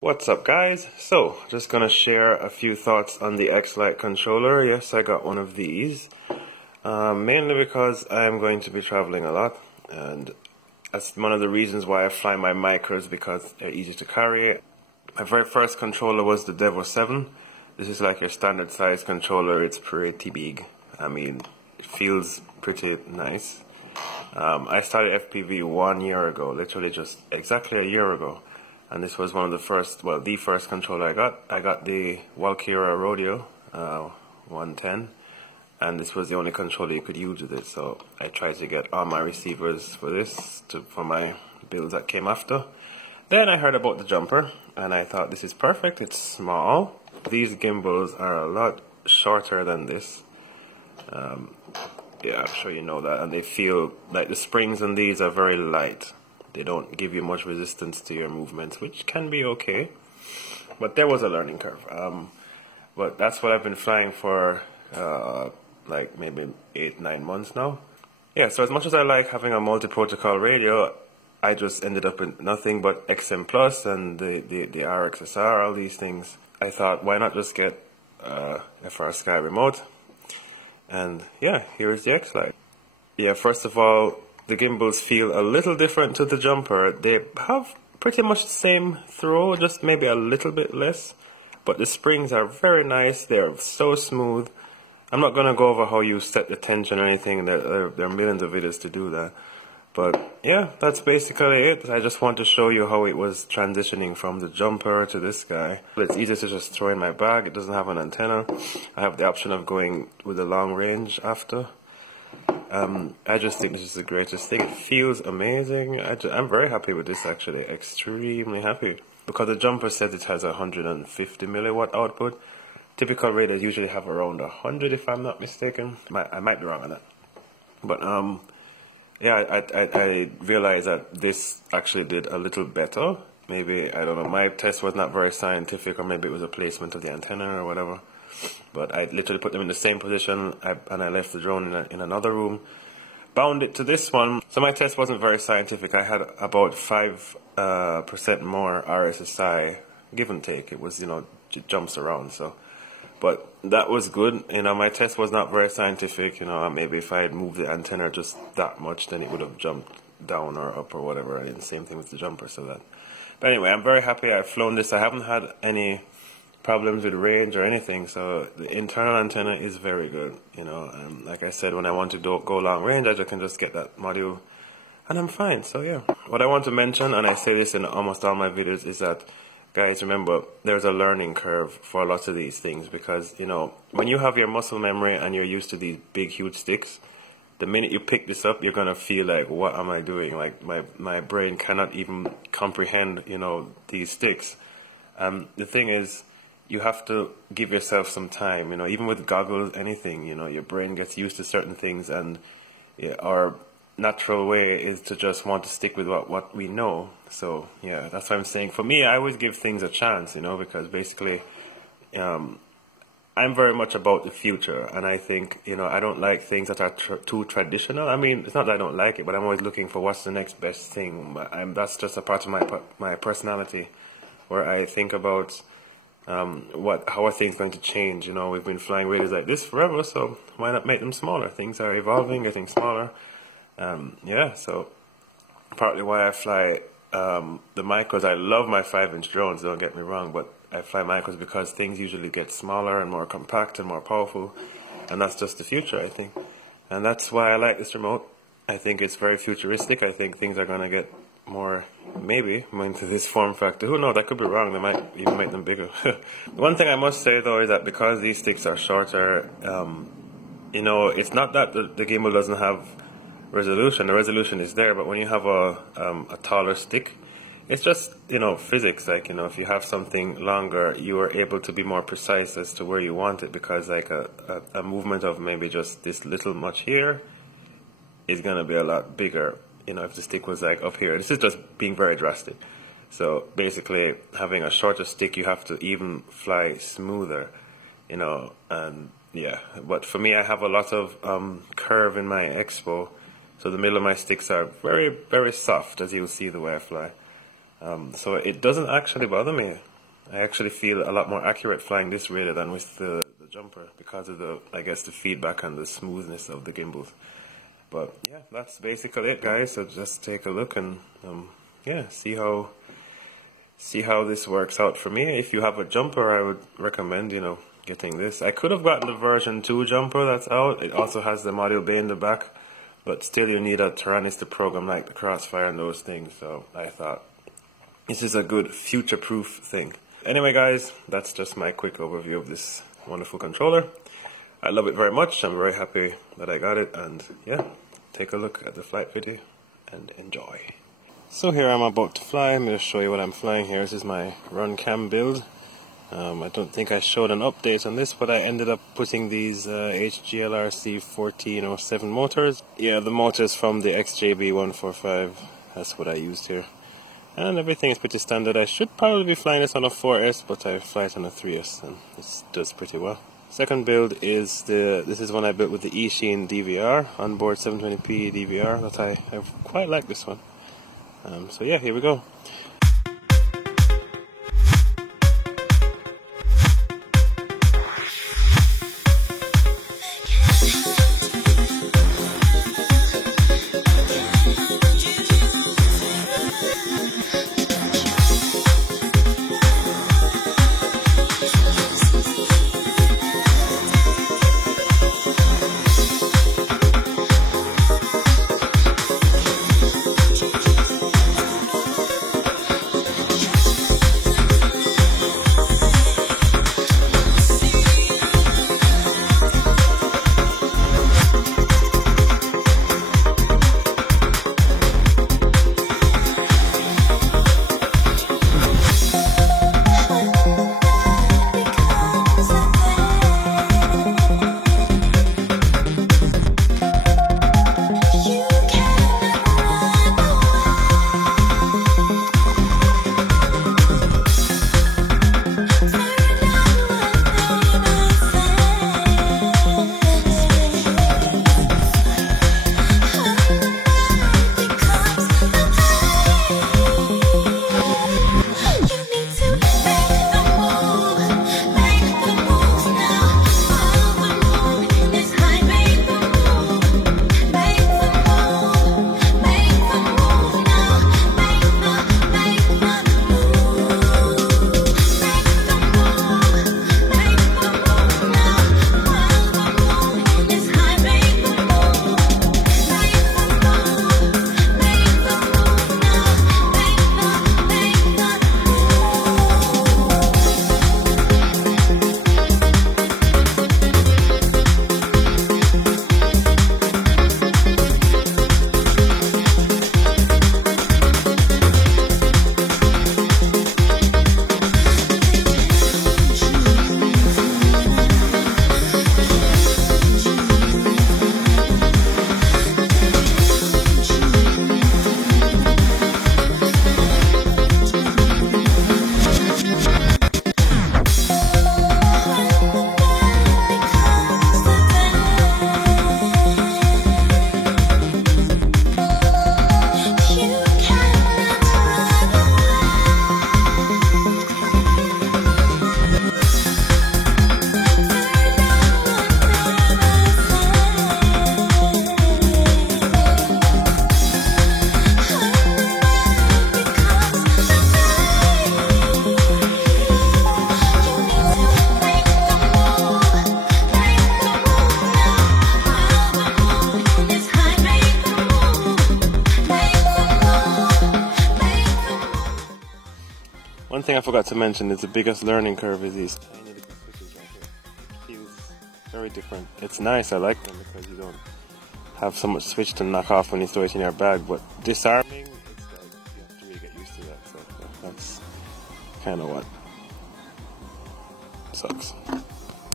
What's up, guys? So, just gonna share a few thoughts on the X-Lite controller. Yes, I got one of these, mainly because I'm going to be traveling a lot, and that's one of the reasons why I fly my micros, because they're easy to carry. My very first controller was the Devo 7. This is like your standard size controller. It's pretty big. I mean, it feels pretty nice. I started FPV 1 year ago, literally just exactly a year ago. And this was one of the first, well, the first controller I got. I got the Valkyria Rodeo 110, and this was the only controller you could use with it. So I tried to get all my receivers for this, for my builds that came after. Then I heard about the jumper, and I thought this is perfect. It's small. These gimbals are a lot shorter than this. Yeah, I'm sure you know that. And they feel like the springs on these are very light. They don't give you much resistance to your movements, which can be okay. But there was a learning curve. But that's what I've been flying for like maybe 8-9 months now. Yeah, so as much as I like having a multi-protocol radio, I just ended up with nothing but XM Plus and the RXSR, all these things. I thought, why not just get FR Sky remote? And yeah, here's the X-Lite. Yeah, first of all, the gimbals feel a little different to the jumper. They have pretty much the same throw, just maybe a little bit less. But the springs are very nice. They're so smooth. I'm not going to go over how you set the tension or anything. There are millions of videos to do that. But yeah, that's basically it. I just want to show you how it was transitioning from the jumper to this guy. It's easy to just throw in my bag. It doesn't have an antenna. I have the option of going with the long range after. I just think this is the greatest thing. It feels amazing. I'm very happy with this, actually. Extremely happy. Because the jumper says it has a 150 milliwatt output. Typical radios usually have around 100, if I'm not mistaken. I might be wrong on that. But yeah, I realized that this actually did a little better. Maybe, I don't know, my test was not very scientific, or maybe it was a placement of the antenna or whatever. But I literally put them in the same position, and I left the drone in another room, bound it to this one. So my test wasn't very scientific. I had about 5% more RSSI, give and take. It was, it jumps around, so. But that was good. My test was not very scientific. Maybe if I had moved the antenna just that much, then it would have jumped down or up or whatever. And the same thing with the jumper. But anyway, I'm very happy I've flown this. I haven't had any problems with range or anything. So the internal antenna is very good. Like I said, when I want to go long range, I can just get that module, and I'm fine. So yeah, what I want to mention, and I say this in almost all my videos, is that, guys, remember, there's a learning curve for lots of these things, because, when you have your muscle memory and you're used to these big, huge sticks, the minute you pick this up, you're going to feel like, what am I doing? Like, my brain cannot even comprehend, these sticks. The thing is, you have to give yourself some time, even with goggles, anything, your brain gets used to certain things, and our natural way is to just want to stick with what we know. So yeah, that's what I'm saying. For me, I always give things a chance, because basically I'm very much about the future, and I think, I don't like things that are too traditional. I mean, it's not that I don't like it, but I'm always looking for what's the next best thing. That's just a part of my personality, where I think about how are things going to change. We've been flying radios like this forever, so why not make them smaller? Things are evolving, getting smaller. Yeah, so partly why I fly the micros. I love my 5-inch drones, don't get me wrong, but I fly micros because things usually get smaller and more compact and more powerful, and that's just the future, I think. And that's why I like this remote. I think it's very futuristic. I think things are going to get more, maybe, into this form factor. Who knows? I could be wrong. They might even make them bigger. One thing I must say, though, is that because these sticks are shorter, it's not that the gimbal doesn't have resolution. The resolution is there, but when you have a taller stick, it's just, physics. Like, if you have something longer, you are able to be more precise as to where you want it, because like a movement of maybe just this little much here is going to be a lot bigger, if the stick was like up here. This is just being very drastic. So basically, having a shorter stick, you have to even fly smoother, and yeah. But for me, I have a lot of curve in my Expo, so the middle of my sticks are very, very soft, as you'll see the way I fly. So it doesn't actually bother me. I actually feel a lot more accurate flying this radar than with the jumper because of the, I guess, the feedback and the smoothness of the gimbals. But yeah, that's basically it, guys. So just take a look and yeah, see how this works out for me. If you have a jumper, I would recommend, you know, getting this. I could have gotten the version 2 jumper that's out. It also has the module bay in the back, but still you need a Taranis to program like the Crossfire and those things. So I thought this is a good future-proof thing. Anyway, guys, that's just my quick overview of this wonderful controller. I love it very much. I'm very happy that I got it, and yeah, take a look at the flight video and enjoy. So here I'm about to fly. I'm going to show you what I'm flying here. This is my run cam build. I don't think I showed an update on this, but I ended up putting these HGLRC 1407 motors. Yeah, the motors from the XJB145. That's what I used here. And everything is pretty standard. I should probably be flying this on a 4S, but I fly it on a 3S, and this does pretty well. Second build is this is one I built with the eSheen DVR, onboard 720p DVR. That I quite like this one. So yeah, here we go. One thing I forgot to mention is the biggest learning curve is these tiny little switches right here. It feels very different. It's nice, I like them because you don't have so much switch to knock off when you throw it in your bag, but disarming, it's like you have to really get used to that, so yeah, that's kind of what sucks.